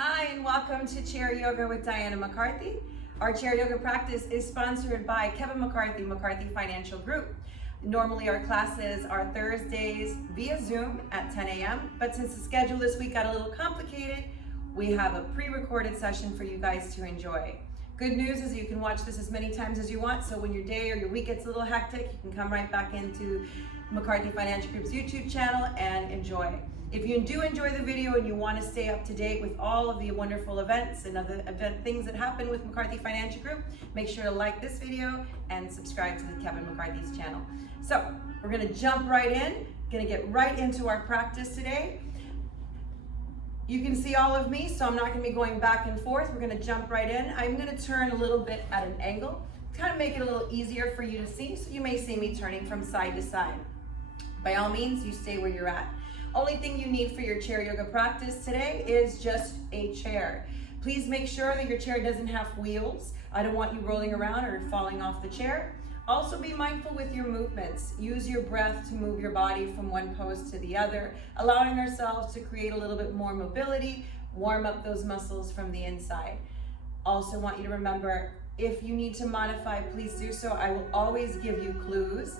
Hi, and welcome to Chair Yoga with Diana McCarthy. Our chair yoga practice is sponsored by Kevin McCarthy, McCarthy Financial Group. Normally our classes are Thursdays via Zoom at 10 a.m., but since the schedule this week got a little complicated, we have a pre-recorded session for you guys to enjoy. Good news is you can watch this as many times as you want, so when your day or your week gets a little hectic, you can come right back into McCarthy Financial Group's YouTube channel and enjoy. If you do enjoy the video and you want to stay up to date with all of the wonderful events and other things that happen with McCarthy Financial Group, make sure to like this video and subscribe to the Kevin McCarthy's channel. So we're going to jump right in, going to get right into our practice today. You can see all of me, so I'm not going to be going back and forth. We're going to jump right in. I'm going to turn a little bit at an angle, kind of make it a little easier for you to see, so you may see me turning from side to side. By all means, you stay where you're at. Only thing you need for your chair yoga practice today is just a chair. Please make sure that your chair doesn't have wheels. I don't want you rolling around or falling off the chair. Also be mindful with your movements. Use your breath to move your body from one pose to the other, allowing ourselves to create a little bit more mobility, warm up those muscles from the inside. Also want you to remember, if you need to modify, please do so. I will always give you clues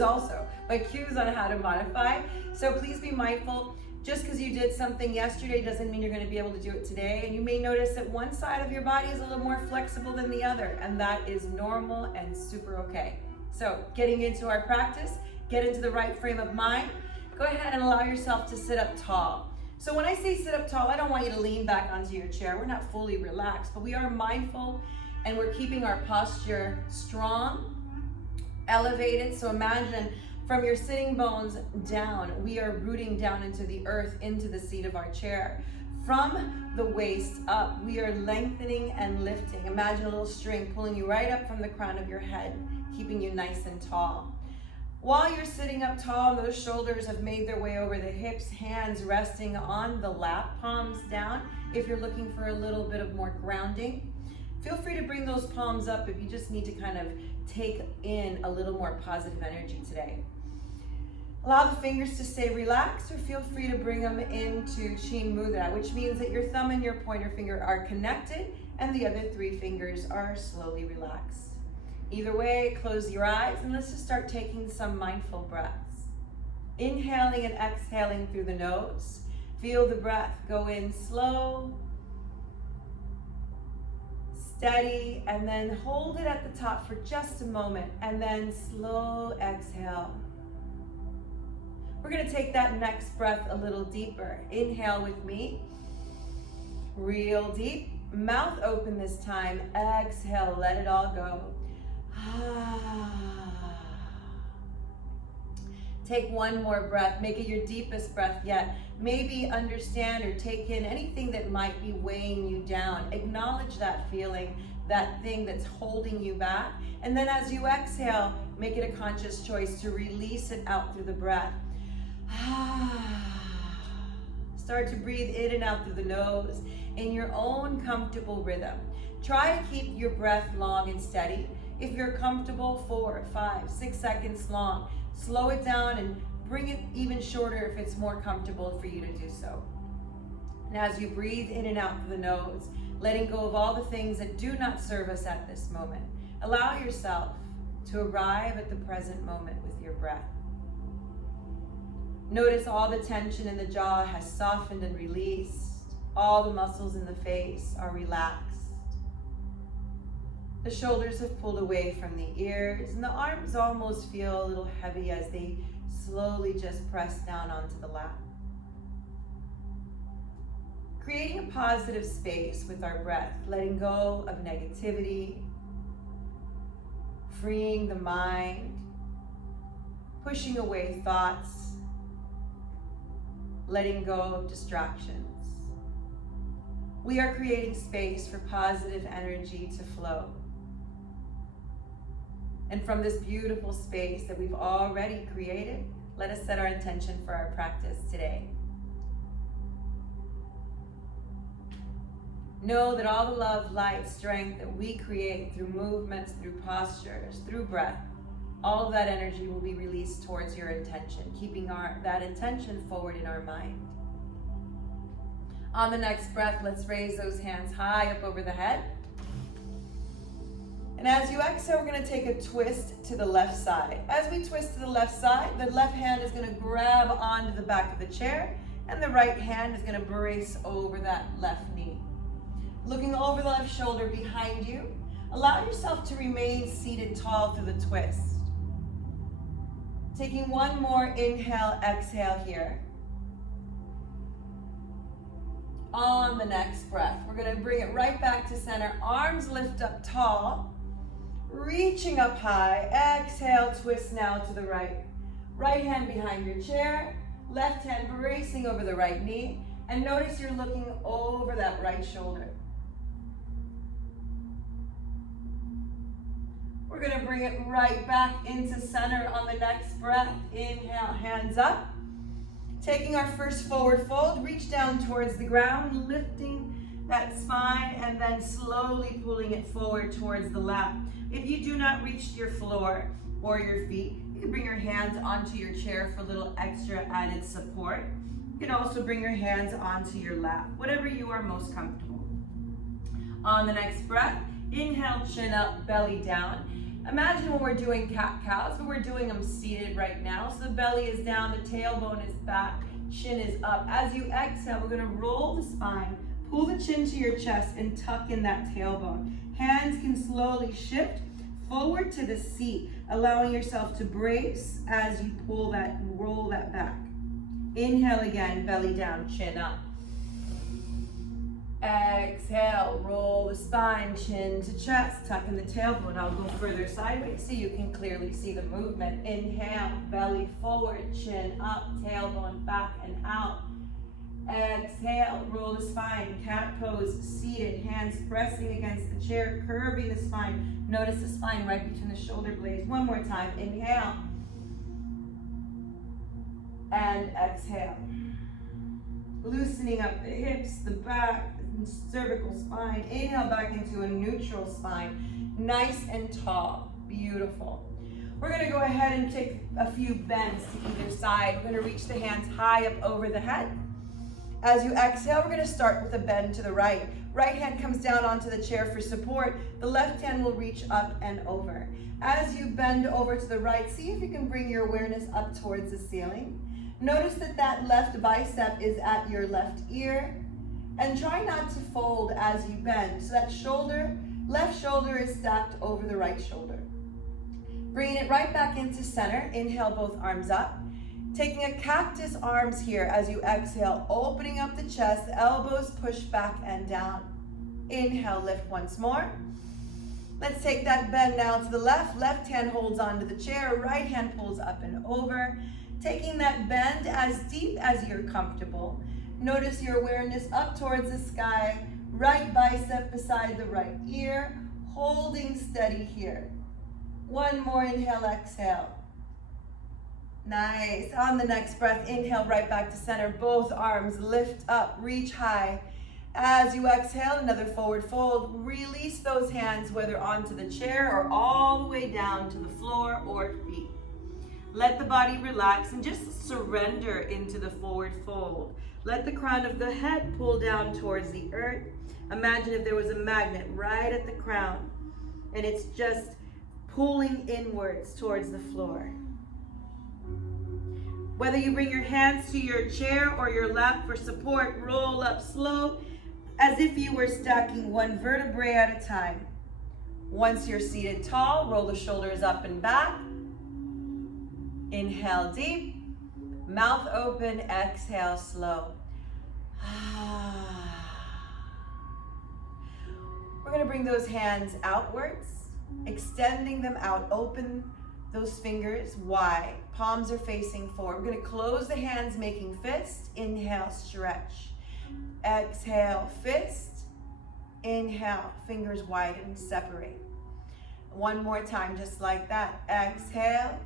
also, but cues on how to modify. So please be mindful. Just because you did something yesterday doesn't mean you're going to be able to do it today. And you may notice that one side of your body is a little more flexible than the other, and that is normal and super okay. So getting into our practice, get into the right frame of mind. Go ahead and allow yourself to sit up tall. So when I say sit up tall, I don't want you to lean back onto your chair. We're not fully relaxed, but we are mindful and we're keeping our posture strong, elevated. So imagine from your sitting bones down, we are rooting down into the earth, into the seat of our chair. From the waist up, we are lengthening and lifting. Imagine a little string pulling you right up from the crown of your head, keeping you nice and tall. While you're sitting up tall, those shoulders have made their way over the hips, hands resting on the lap, palms down. If you're looking for a little bit of more grounding, feel free to bring those palms up if you just need to kind of take in a little more positive energy today. Allow the fingers to stay relaxed, or feel free to bring them into Chin Mudra, which means that your thumb and your pointer finger are connected and the other three fingers are slowly relaxed. Either way, close your eyes and let's just start taking some mindful breaths. Inhaling and exhaling through the nose. Feel the breath go in slow, steady, and then hold it at the top for just a moment, and then slow exhale. We're going to take that next breath a little deeper. Inhale with me, real deep, mouth open this time. Exhale, let it all go. Take one more breath, make it your deepest breath yet. Maybe understand or take in anything that might be weighing you down. Acknowledge that feeling, that thing that's holding you back. And then as you exhale, make it a conscious choice to release it out through the breath. Start to breathe in and out through the nose in your own comfortable rhythm. Try to keep your breath long and steady. If you're comfortable, 4, 5, 6 seconds long. Slow it down and bring it even shorter if it's more comfortable for you to do so. And as you breathe in and out through the nose, letting go of all the things that do not serve us at this moment, allow yourself to arrive at the present moment with your breath. Notice all the tension in the jaw has softened and released. All the muscles in the face are relaxed. The shoulders have pulled away from the ears, and the arms almost feel a little heavy as they slowly just press down onto the lap. Creating a positive space with our breath, letting go of negativity, freeing the mind, pushing away thoughts, letting go of distractions. We are creating space for positive energy to flow. And from this beautiful space that we've already created, let us set our intention for our practice today. Know that all the love, light, strength that we create through movements, through postures, through breath, all of that energy will be released towards your intention, keeping that intention forward in our mind. On the next breath, let's raise those hands high up over the head. And as you exhale, we're going to take a twist to the left side. As we twist to the left side, the left hand is going to grab onto the back of the chair, and the right hand is going to brace over that left knee. Looking over the left shoulder behind you, allow yourself to remain seated tall through the twist. Taking one more inhale, exhale here. On the next breath, we're going to bring it right back to center. Arms lift up tall, reaching up high. Exhale, twist now to the right. Right hand behind your chair, left hand bracing over the right knee, and notice you're looking over that right shoulder. We're going to bring it right back into center on the next breath. Inhale, hands up. Taking our first forward fold, reach down towards the ground, lifting that spine, and then slowly pulling it forward towards the lap. If you do not reach your floor or your feet, you can bring your hands onto your chair for a little extra added support. You can also bring your hands onto your lap, whatever you are most comfortable. On the next breath, inhale, chin up, belly down. Imagine when we're doing cat-cows, but we're doing them seated right now. So the belly is down, the tailbone is back, chin is up. As you exhale, we're gonna roll the spine, pull the chin to your chest, and tuck in that tailbone. Hands can slowly shift forward to the seat, allowing yourself to brace as you pull that, roll that back. Inhale again, belly down, chin up. Exhale, roll the spine, chin to chest, tuck in the tailbone. I'll go further sideways so you can clearly see the movement. Inhale, belly forward, chin up, tailbone back and out. Exhale, roll the spine, cat pose, seated, hands pressing against the chair, curving the spine. Notice the spine right between the shoulder blades. One more time, inhale. And exhale. Loosening up the hips, the back, cervical spine. Inhale back into a neutral spine. Nice and tall. Beautiful. We're going to go ahead and take a few bends to either side. We're going to reach the hands high up over the head. As you exhale, we're going to start with a bend to the right. Right hand comes down onto the chair for support. The left hand will reach up and over. As you bend over to the right, see if you can bring your awareness up towards the ceiling. Notice that that left bicep is at your left ear, and try not to fold as you bend. So that shoulder, left shoulder is stacked over the right shoulder. Bringing it right back into center. Inhale, both arms up. Taking a cactus arms here as you exhale, opening up the chest, elbows push back and down. Inhale, lift once more. Let's take that bend now to the left. Left hand holds onto the chair, right hand pulls up and over. Taking that bend as deep as you're comfortable. Notice your awareness up towards the sky, right bicep beside the right ear, holding steady here. One more inhale, exhale. Nice. On the next breath, inhale right back to center. Both arms lift up, reach high. As you exhale, another forward fold. Release those hands, whether onto the chair or all the way down to the floor or feet. Let the body relax and just surrender into the forward fold. Let the crown of the head pull down towards the earth. Imagine if there was a magnet right at the crown and it's just pulling inwards towards the floor. Whether you bring your hands to your chair or your lap for support, roll up slow as if you were stacking one vertebrae at a time. Once you're seated tall, roll the shoulders up and back. Inhale deep, mouth open, exhale slow. We're going to bring those hands outwards, extending them out. Open those fingers wide. Palms are facing forward. We're going to close the hands, making fist. Inhale, stretch. Exhale, fist. Inhale, fingers widen, separate. One more time, just like that. Exhale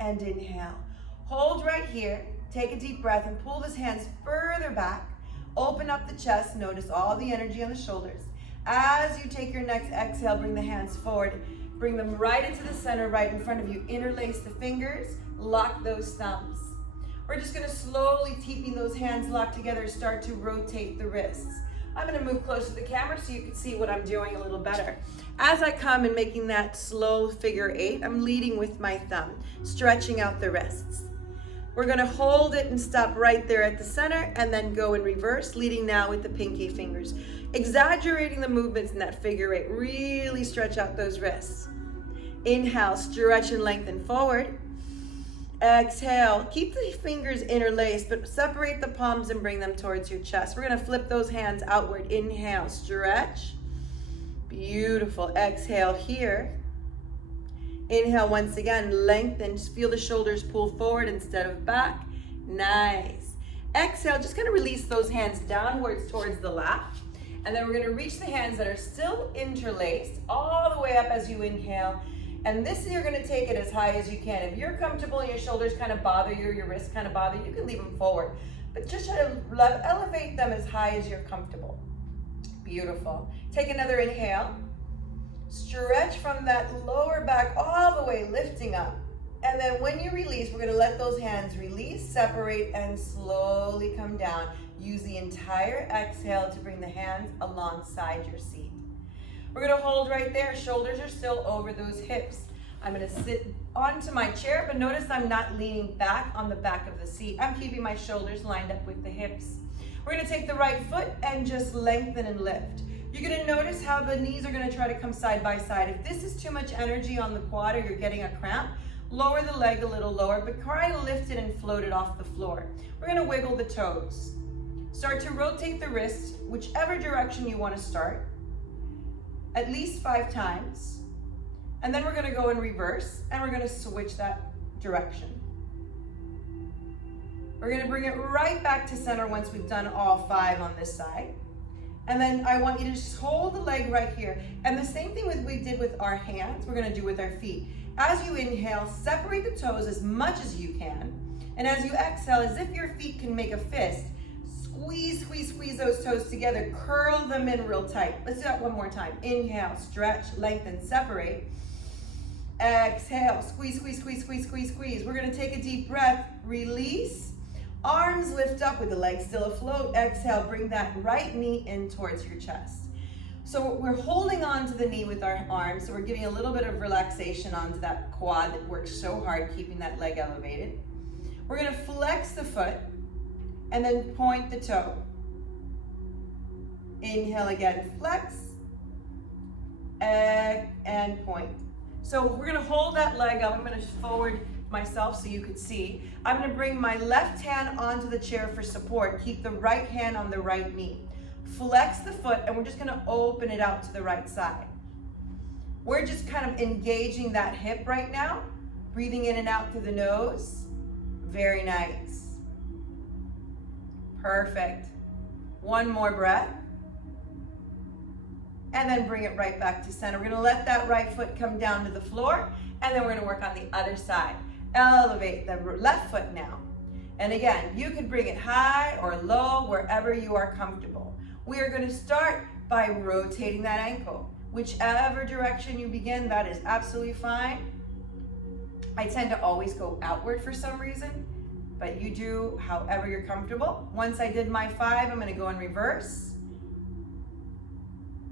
and inhale. Hold right here. Take a deep breath and pull those hands further back. Open up the chest. Notice all the energy on the shoulders. As you take your next exhale, bring the hands forward. Bring them right into the center, right in front of you. Interlace the fingers. Lock those thumbs. We're just gonna slowly, keeping those hands locked together, start to rotate the wrists. I'm gonna move close to the camera so you can see what I'm doing a little better. As I come and making that slow figure 8, I'm leading with my thumb, stretching out the wrists. We're gonna hold it and stop right there at the center and then go in reverse, leading now with the pinky fingers. Exaggerating the movements in that figure 8, really stretch out those wrists. Inhale, stretch and lengthen forward. Exhale, keep the fingers interlaced, but separate the palms and bring them towards your chest. We're gonna flip those hands outward. Inhale, stretch. Beautiful. Exhale here. Inhale once again, lengthen. Just feel the shoulders pull forward instead of back. Nice. Exhale, just gonna release those hands downwards towards the lap. And then we're gonna reach the hands that are still interlaced all the way up as you inhale. And this, you're gonna take it as high as you can. If you're comfortable and your shoulders kind of bother you, your wrists kind of bother you, you can leave them forward. But just try to elevate them as high as you're comfortable. Beautiful. Take another inhale. Stretch from that lower back all the way, lifting up. And then when you release, we're gonna let those hands release, separate, and slowly come down. Use the entire exhale to bring the hands alongside your seat. We're gonna hold right there. Shoulders are still over those hips. I'm gonna sit onto my chair, but notice I'm not leaning back on the back of the seat. I'm keeping my shoulders lined up with the hips. We're gonna take the right foot and just lengthen and lift. You're gonna notice how the knees are gonna try to come side by side. If this is too much energy on the quad or you're getting a cramp, lower the leg a little lower, but try to lift it and float it off the floor. We're gonna wiggle the toes. Start to rotate the wrists, whichever direction you wanna start, at least 5 times. And then we're gonna go in reverse and we're gonna switch that direction. We're gonna bring it right back to center once we've done all 5 on this side. And then I want you to just hold the leg right here. And the same thing we did with our hands, we're gonna do with our feet. As you inhale, separate the toes as much as you can. And as you exhale, as if your feet can make a fist, squeeze, squeeze, squeeze those toes together. Curl them in real tight. Let's do that one more time. Inhale, stretch, lengthen, separate. Exhale, squeeze, squeeze, squeeze, squeeze, squeeze, squeeze. We're gonna take a deep breath, release. Arms lift up with the legs still afloat. Exhale, bring that right knee in towards your chest. So we're holding on to the knee with our arms, so we're giving a little bit of relaxation onto that quad that works so hard, keeping that leg elevated. We're gonna flex the foot and then point the toe. Inhale again, flex, and point. So we're gonna hold that leg up. I'm gonna forward myself so you could see. I'm gonna bring my left hand onto the chair for support. Keep the right hand on the right knee. Flex the foot and we're just gonna open it out to the right side. We're just kind of engaging that hip right now. Breathing in and out through the nose. Very nice. Perfect. One more breath. And then bring it right back to center. We're gonna let that right foot come down to the floor and then we're gonna work on the other side. Elevate the left foot now. And again, you can bring it high or low, wherever you are comfortable. We are gonna start by rotating that ankle. Whichever direction you begin, that is absolutely fine. I tend to always go outward for some reason, but you do however you're comfortable. Once I did my 5, I'm gonna go in reverse.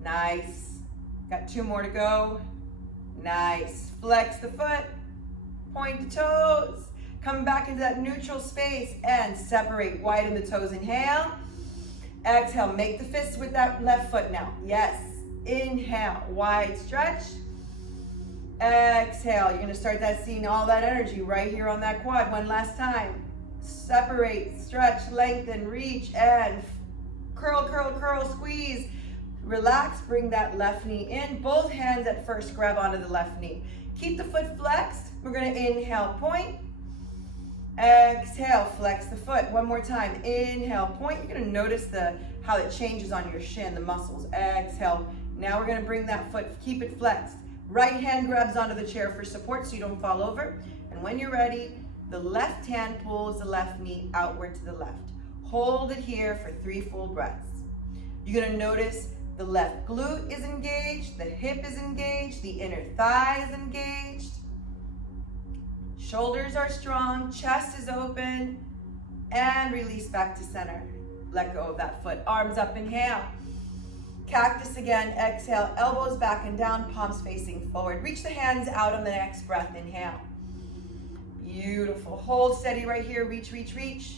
Nice. Got 2 more to go. Nice. Flex the foot, point the toes, come back into that neutral space and separate. Widen the toes, inhale. Exhale, make the fists with that left foot now. Yes. Inhale, wide stretch. Exhale, you're gonna start seeing all that energy right here on that quad. One last time. Separate, stretch, lengthen, reach, and curl, curl, curl, squeeze. Relax, bring that left knee in. Both hands at first grab onto the left knee. Keep the foot flexed. We're gonna inhale, point. Exhale, flex the foot. One more time. Inhale, point. You're gonna notice how it changes on your shin, the muscles. Exhale. Now we're gonna bring that foot, keep it flexed. Right hand grabs onto the chair for support so you don't fall over. And when you're ready, the left hand pulls the left knee outward to the left. Hold it here for 3 full breaths. You're gonna notice the left glute is engaged, the hip is engaged, the inner thigh is engaged. Shoulders are strong, chest is open. and release back to center. Let go of that foot. Arms up, inhale. Cactus again, exhale, elbows back and down, palms facing forward. Reach the hands out on the next breath, inhale. Beautiful. Hold steady right here, reach, reach, reach.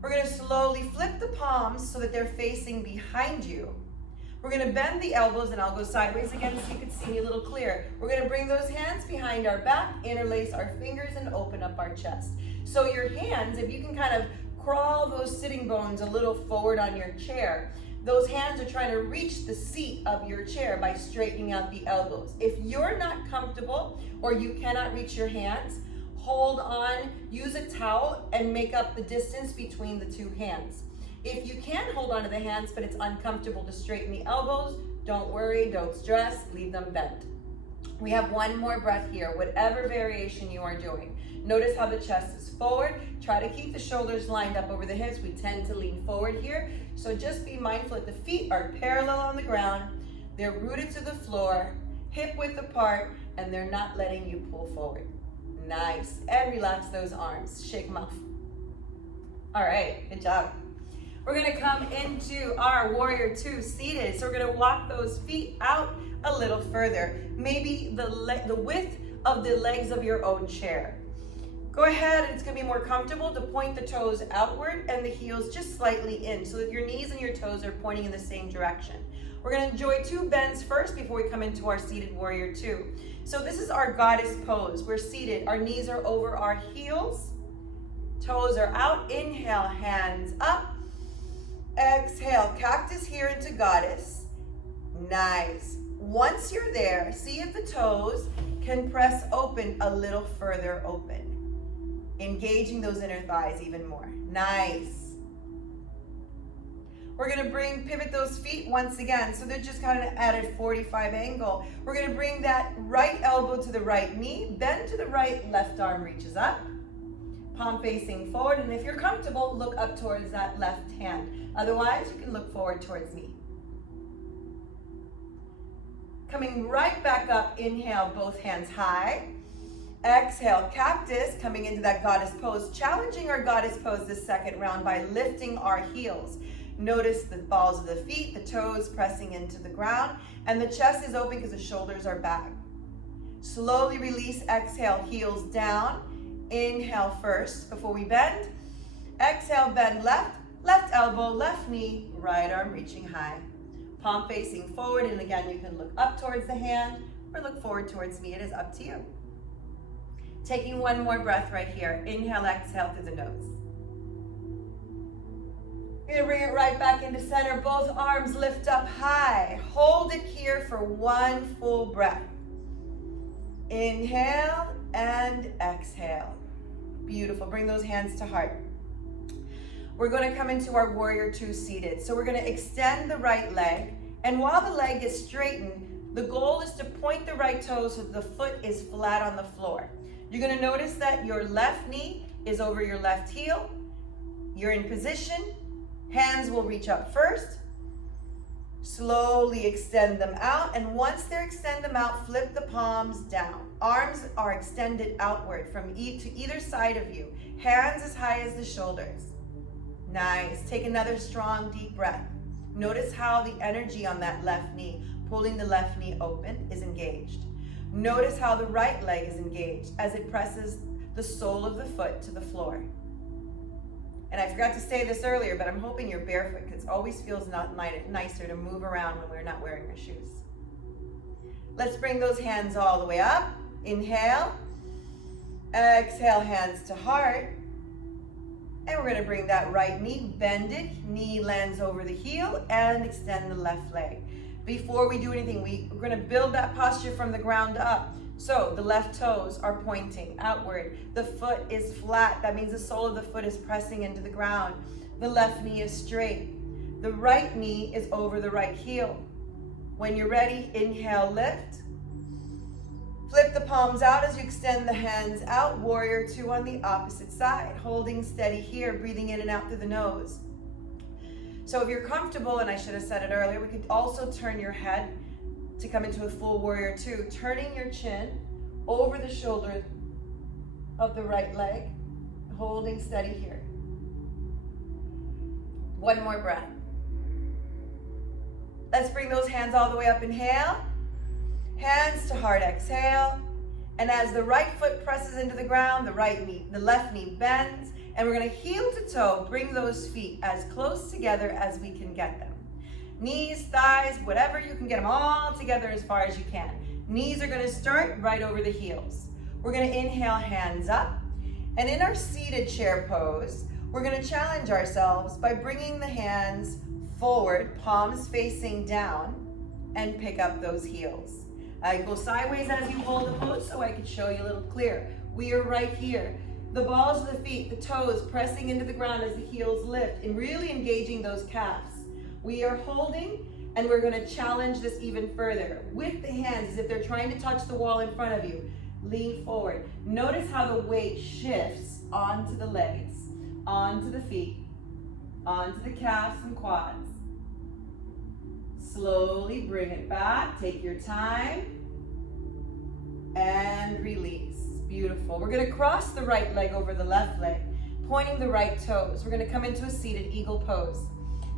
We're gonna slowly flip the palms so that they're facing behind you. We're gonna bend the elbows, and I'll go sideways again so you can see me a little clearer. We're gonna bring those hands behind our back, interlace our fingers, and open up our chest. So your hands, if you can kind of crawl those sitting bones a little forward on your chair, those hands are trying to reach the seat of your chair by straightening out the elbows. If you're not comfortable or you cannot reach your hands, hold on, use a towel, and make up the distance between the two hands. If you can hold on to the hands, but it's uncomfortable to straighten the elbows, don't worry, don't stress, leave them bent. We have one more breath here, whatever variation you are doing. Notice how the chest is forward. Try to keep the shoulders lined up over the hips. We tend to lean forward here. So just be mindful that the feet are parallel on the ground. They're rooted to the floor, hip width apart, and they're not letting you pull forward. Nice. And relax those arms. Shake them off. All right, good job. We're gonna come into our warrior two seated. So we're gonna walk those feet out a little further. Maybe the width of the legs of your own chair. Go ahead, it's gonna be more comfortable to point the toes outward and the heels just slightly in so that your knees and your toes are pointing in the same direction. We're gonna enjoy two bends first before we come into our seated warrior two. So this is our goddess pose. We're seated, our knees are over our heels, toes are out. Inhale, hands up. Exhale, cactus here into goddess. Nice. Once you're there, see if the toes can press open a little further open. Engaging those inner thighs even more. Nice. We're gonna pivot those feet once again. So they're just kind of at a 45 angle. We're gonna bring that right elbow to the right knee, bend to the right, left arm reaches up. Palm facing forward, and if you're comfortable, look up towards that left hand. Otherwise, you can look forward towards me. Coming right back up, inhale, both hands high. Exhale, cactus, coming into that goddess pose, challenging our goddess pose this second round by lifting our heels. Notice the balls of the feet, the toes pressing into the ground, and the chest is open because the shoulders are back. Slowly release, exhale, heels down. Inhale first before we bend. Exhale, bend left, left elbow, left knee, right arm reaching high. Palm facing forward, and again, you can look up towards the hand or look forward towards me. It is up to you. Taking one more breath right here. Inhale, exhale through the nose. You're gonna bring it right back into center. Both arms lift up high. Hold it here for one full breath. Inhale and exhale. Beautiful. Bring those hands to heart. We're going to come into our warrior two seated. So we're going to extend the right leg. And while the leg is straightened, the goal is to point the right toe so the foot is flat on the floor. You're going to notice that your left knee is over your left heel. You're in position. Hands will reach up first. Slowly extend them out, and once they extend them out, flip the palms down. Arms are extended outward from to either side of you. Hands as high as the shoulders. Nice. Take another strong, deep breath. Notice how the energy on that left knee, pulling the left knee open, is engaged. Notice how the right leg is engaged as it presses the sole of the foot to the floor. And I forgot to say this earlier, but I'm hoping you're barefoot because it always feels nicer to move around when we're not wearing our shoes. Let's bring those hands all the way up. Inhale. Exhale, hands to heart. And we're gonna bring that right knee, bend it, knee lands over the heel, and extend the left leg. Before we do anything, we're gonna build that posture from the ground up. So the left toes are pointing outward. The foot is flat. That means the sole of the foot is pressing into the ground. The left knee is straight. The right knee is over the right heel. When you're ready, inhale, lift. Flip the palms out as you extend the hands out. Warrior two on the opposite side. Holding steady here, breathing in and out through the nose. So if you're comfortable, and I should have said it earlier, we could also turn your head to come into a full warrior two, turning your chin over the shoulder of the right leg, holding steady here. One more breath. Let's bring those hands all the way up. Inhale. Hands to heart. Exhale. And as the right foot presses into the ground, the left knee bends. And we're going to heel to toe. Bring those feet as close together as we can get them. Knees, thighs, whatever you can get them all together as far as you can. Knees are going to start right over the heels. We're going to inhale, hands up. And in our seated chair pose, we're going to challenge ourselves by bringing the hands forward, palms facing down, and pick up those heels. I go sideways as you hold the pose so I can show you a little clearer. We are right here. The balls of the feet, the toes pressing into the ground as the heels lift and really engaging those calves. We are holding, and we're going to challenge this even further. With the hands, as if they're trying to touch the wall in front of you, lean forward. Notice how the weight shifts onto the legs, onto the feet, onto the calves and quads. Slowly bring it back. Take your time. And release. Beautiful. We're going to cross the right leg over the left leg, pointing the right toes. We're going to come into a seated eagle pose.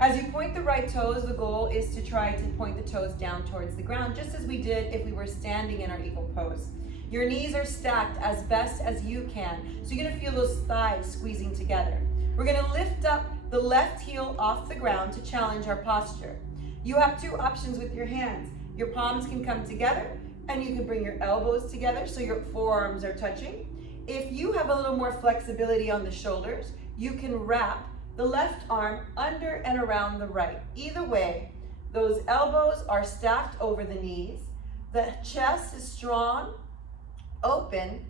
As you point the right toes, the goal is to try to point the toes down towards the ground, just as we did if we were standing in our eagle pose. Your knees are stacked as best as you can, so you're going to feel those thighs squeezing together. We're going to lift up the left heel off the ground to challenge our posture. You have two options with your hands. Your palms can come together, and you can bring your elbows together so your forearms are touching. If you have a little more flexibility on the shoulders, you can wrap the left arm under and around the right. Either way, those elbows are stacked over the knees. The chest is strong, open,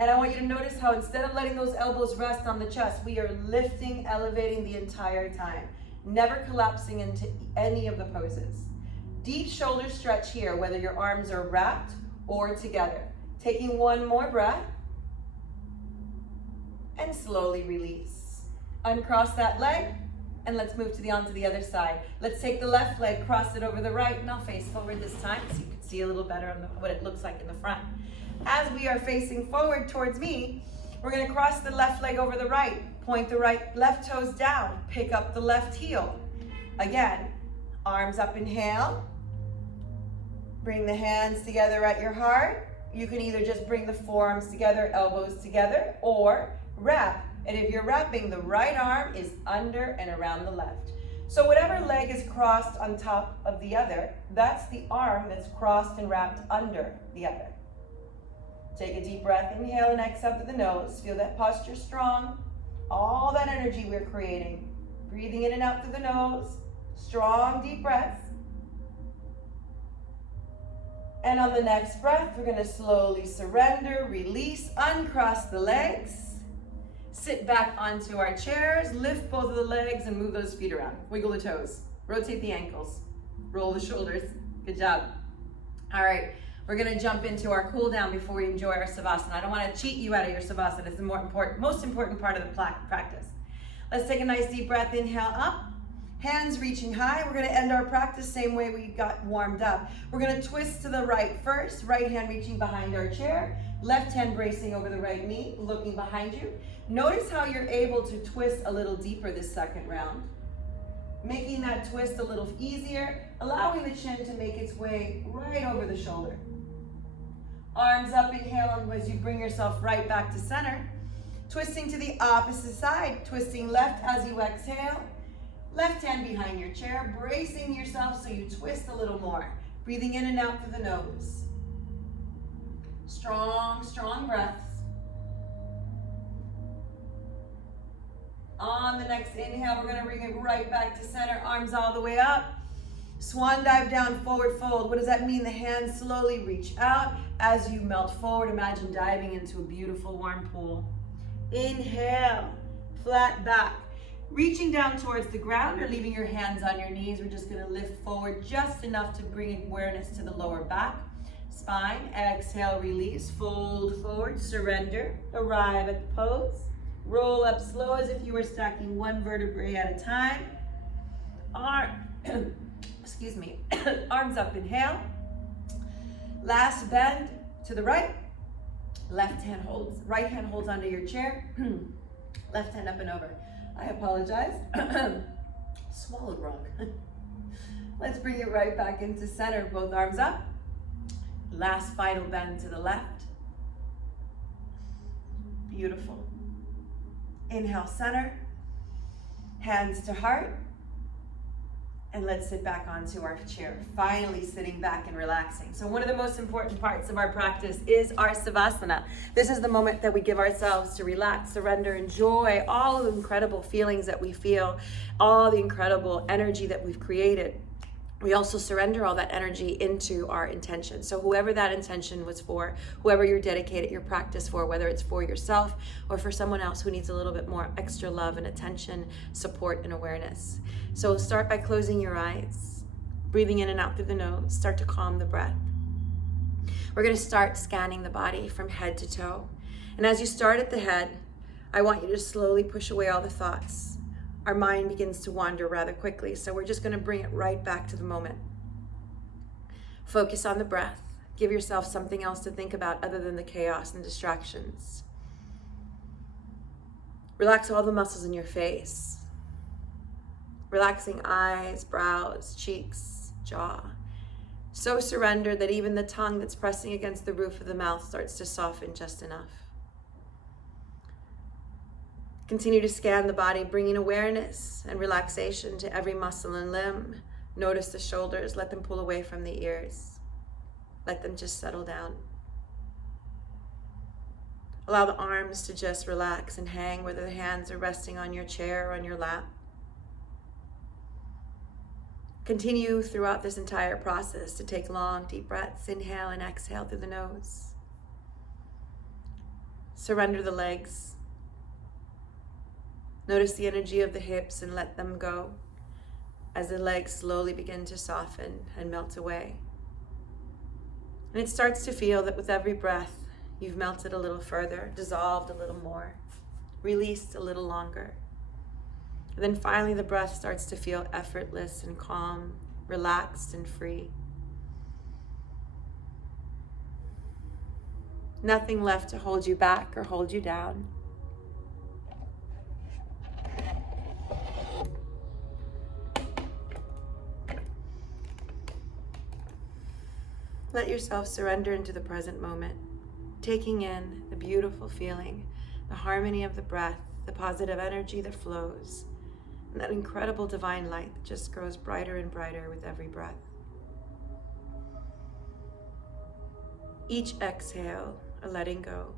and I want you to notice how instead of letting those elbows rest on the chest, we are lifting, elevating the entire time, never collapsing into any of the poses. Deep shoulder stretch here, whether your arms are wrapped or together. Taking one more breath, and slowly release. Uncross that leg, and let's move onto the other side. Let's take the left leg, cross it over the right, and I'll face forward this time so you can see a little better on what it looks like in the front. As we are facing forward towards me, we're going to cross the left leg over the right, point the left toes down, pick up the left heel. Again, arms up, inhale. Bring the hands together at your heart. You can either just bring the forearms together, elbows together, or wrap. And if you're wrapping, the right arm is under and around the left. So whatever leg is crossed on top of the other, that's the arm that's crossed and wrapped under the other. Take a deep breath, inhale and exhale through the nose. Feel that posture strong. All that energy we're creating. Breathing in and out through the nose. Strong, deep breaths. And on the next breath, we're going to slowly surrender, release, uncross the legs. Sit back onto our chairs, lift both of the legs and move those feet around. Wiggle the toes, rotate the ankles, roll the shoulders. Good job. All right, we're gonna jump into our cool down before we enjoy our Savasana. I don't wanna cheat you out of your Savasana. It's the most important part of the practice. Let's take a nice deep breath, inhale up, hands reaching high. We're gonna end our practice same way we got warmed up. We're gonna twist to the right first, right hand reaching behind our chair, left hand bracing over the right knee, looking behind you. Notice how you're able to twist a little deeper this second round. Making that twist a little easier, allowing the chin to make its way right over the shoulder. Arms up, inhale, as you bring yourself right back to center. Twisting to the opposite side, twisting left as you exhale. Left hand behind your chair, bracing yourself so you twist a little more. Breathing in and out through the nose. Strong, strong breaths. On the next inhale, we're going to bring it right back to center, arms all the way up. Swan dive down, forward fold. What does that mean? The hands slowly reach out. As you melt forward, imagine diving into a beautiful warm pool. Inhale, flat back. Reaching down towards the ground or leaving your hands on your knees. We're just going to lift forward just enough to bring awareness to the lower back. Spine, exhale, release, fold forward, surrender, arrive at the pose. Roll up slow as if you were stacking one vertebrae at a time. Excuse me, arms up, inhale. Last bend to the right. Left hand holds, right hand holds onto your chair. Left hand up and over. I apologize. swallowed wrong. Let's bring it right back into center. Both arms up. Last final bend to the left. Beautiful. Inhale, center. Hands to heart. And let's sit back onto our chair. Finally sitting back and relaxing. So one of the most important parts of our practice is our Savasana. This is the moment that we give ourselves to relax, surrender, enjoy all the incredible feelings that we feel, all the incredible energy that we've created. We also surrender all that energy into our intention. So whoever that intention was for, whoever you're dedicated your practice for, whether it's for yourself or for someone else who needs a little bit more extra love and attention, support, and awareness. So start by closing your eyes, breathing in and out through the nose. Start to calm the breath. We're going to start scanning the body from head to toe. And as you start at the head, I want you to slowly push away all the thoughts. Our mind begins to wander rather quickly, so we're just going to bring it right back to the moment. Focus on the breath. Give yourself something else to think about other than the chaos and distractions. Relax all the muscles in your face. Relaxing eyes, brows, cheeks, jaw. So surrendered that even the tongue that's pressing against the roof of the mouth starts to soften just enough. Continue to scan the body, bringing awareness and relaxation to every muscle and limb. Notice the shoulders, let them pull away from the ears. Let them just settle down. Allow the arms to just relax and hang, whether the hands are resting on your chair or on your lap. Continue throughout this entire process to take long, deep breaths. Inhale and exhale through the nose. Surrender the legs. Notice the energy of the hips and let them go as the legs slowly begin to soften and melt away. And it starts to feel that with every breath, you've melted a little further, dissolved a little more, released a little longer. And then finally the breath starts to feel effortless and calm, relaxed and free. Nothing left to hold you back or hold you down. Let yourself surrender into the present moment, taking in the beautiful feeling, the harmony of the breath, the positive energy that flows, and that incredible divine light that just grows brighter and brighter with every breath. Each exhale, a letting go.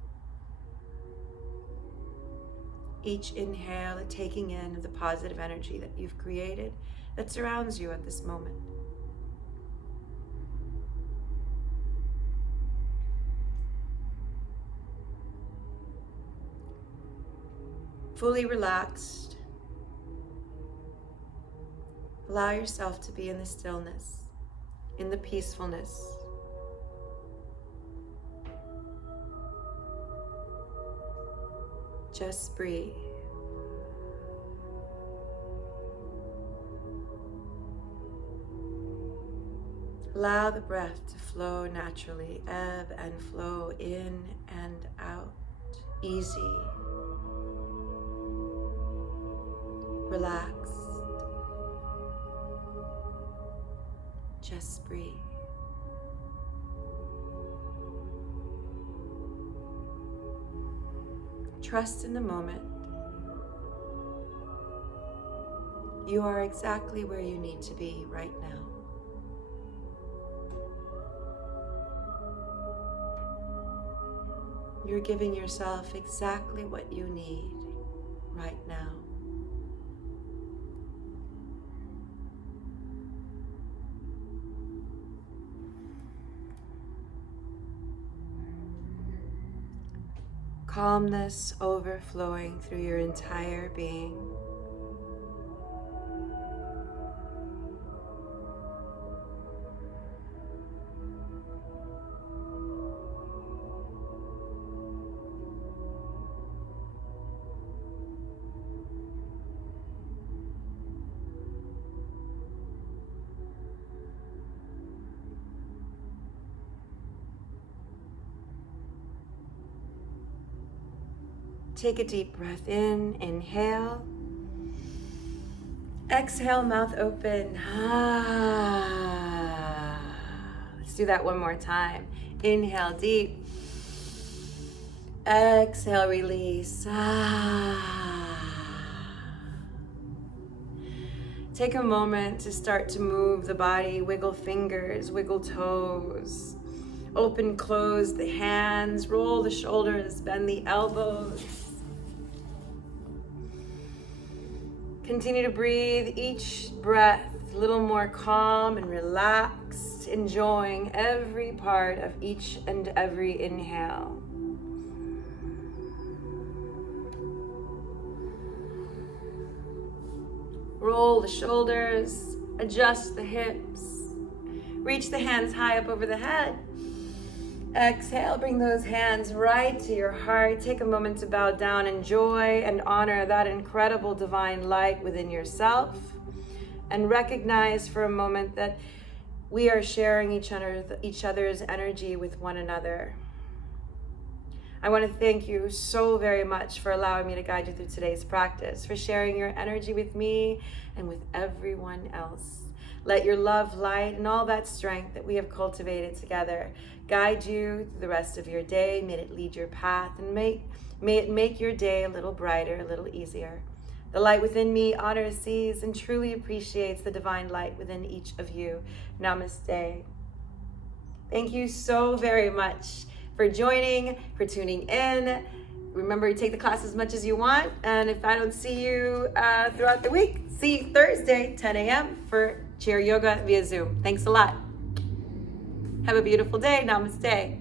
Each inhale, a taking in of the positive energy that you've created that surrounds you at this moment. Fully relaxed, allow yourself to be in the stillness, in the peacefulness. Just breathe. Allow the breath to flow naturally, ebb and flow in and out, easy. Relaxed. Just breathe. Trust in the moment. You are exactly where you need to be right now. You're giving yourself exactly what you need right now. Calmness overflowing through your entire being. Take a deep breath in, inhale, Exhale, mouth open. Let's do that one more time. Inhale deep. Exhale, release. Take a moment to start to move the body, wiggle fingers, wiggle toes. Open, close the hands, roll the shoulders, bend the elbows. Continue to breathe each breath a little more calm and relaxed, enjoying every part of each and every inhale. Roll the shoulders, adjust the hips, reach the hands high up over the head. Exhale, bring those hands right to your heart. Take a moment to bow down, enjoy and honor that incredible divine light within yourself, and recognize for a moment that we are sharing each other's energy with one another. I want to thank you so very much for allowing me to guide you through today's practice, for sharing your energy with me and with everyone else. Let your love, light, and all that strength that we have cultivated together guide you through the rest of your day. May it lead your path, and may it make your day a little brighter, a little easier. The light within me honors, sees, and truly appreciates the divine light within each of you. Namaste. Thank you so very much for joining, for tuning in. Remember, take the class as much as you want. And if I don't see you throughout the week, see you Thursday, 10 a.m. for chair yoga via Zoom. Thanks a lot. Have a beautiful day. Namaste.